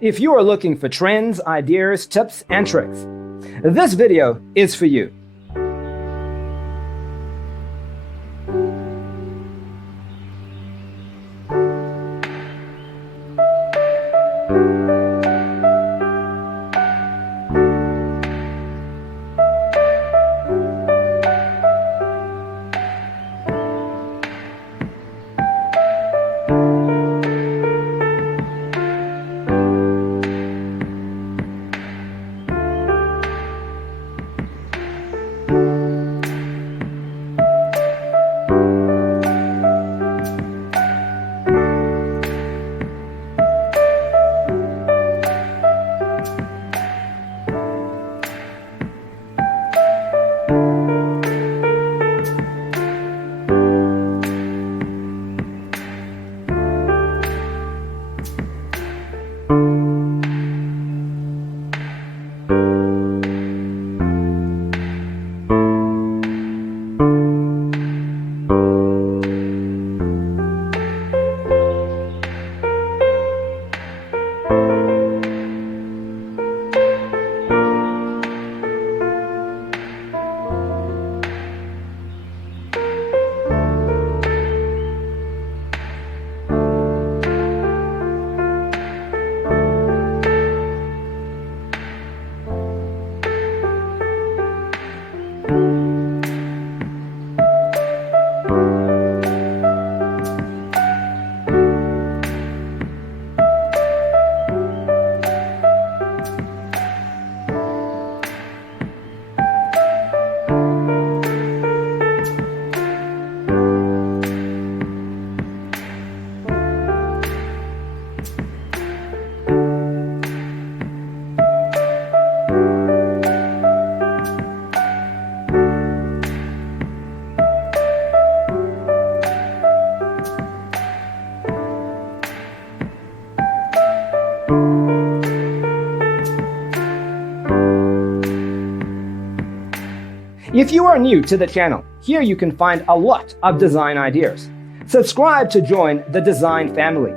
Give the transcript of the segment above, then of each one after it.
If you are looking for trends, ideas, tips, and tricks, this video is for you. If you are new to the channel, here you can find a lot of design ideas. Subscribe to join the design family.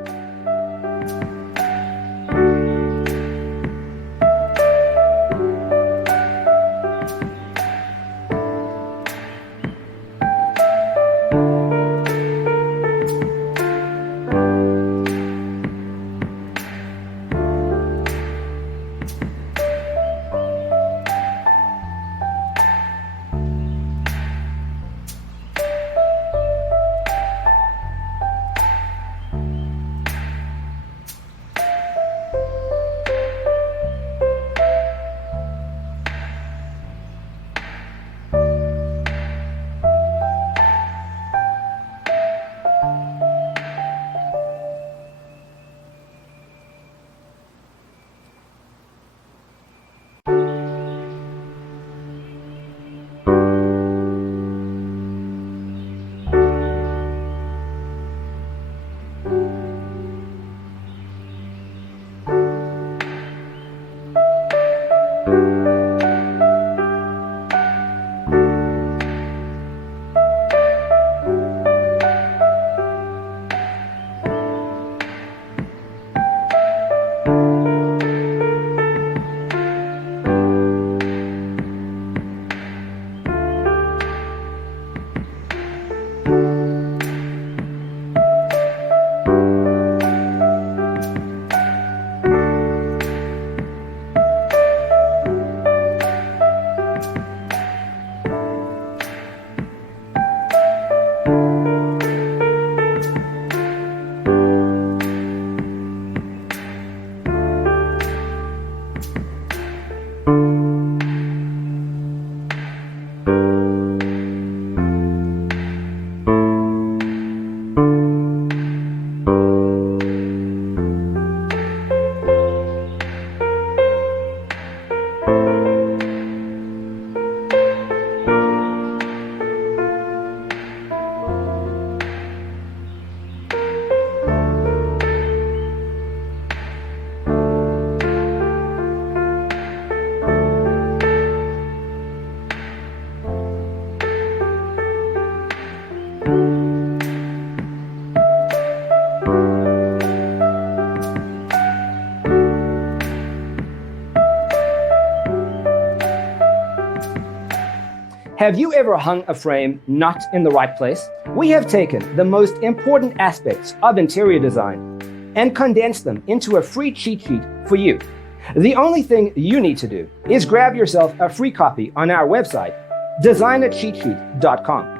Have you ever hung a frame not in the right place? We have taken the most important aspects of interior design and condensed them into a free cheat sheet for you. The only thing you need to do is grab yourself a free copy on our website, designercheatsheet.com.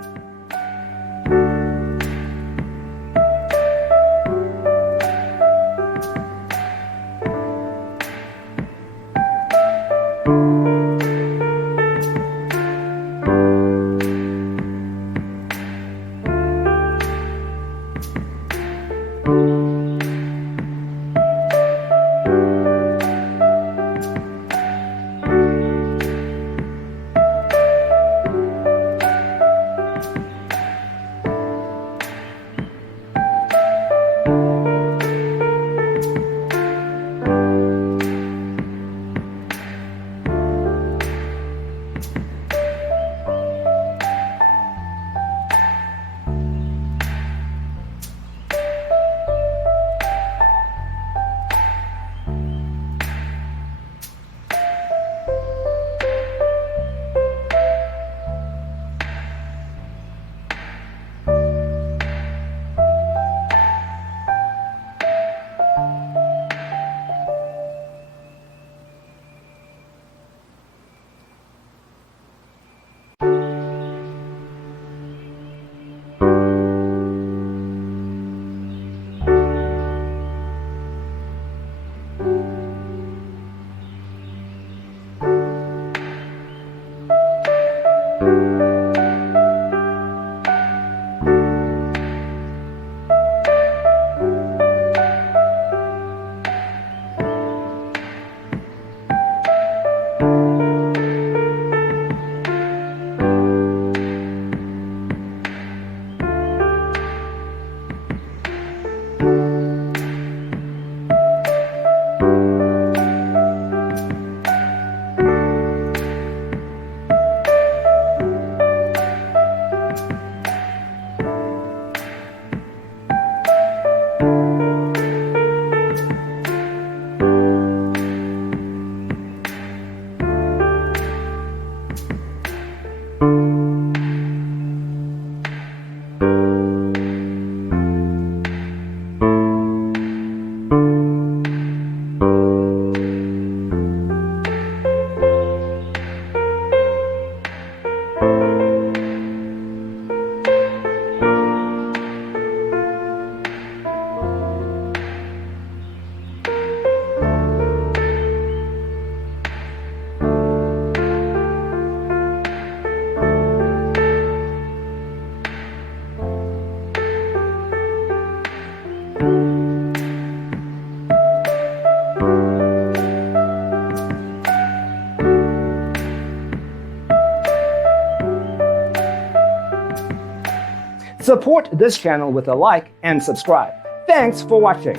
Support this channel with a like and subscribe. Thanks for watching.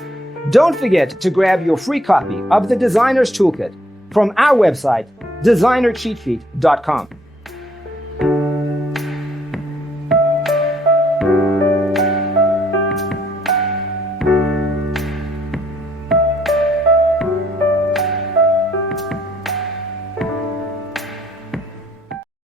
Don't forget to grab your free copy of the Designer's Toolkit from our website, designercheatsheet.com.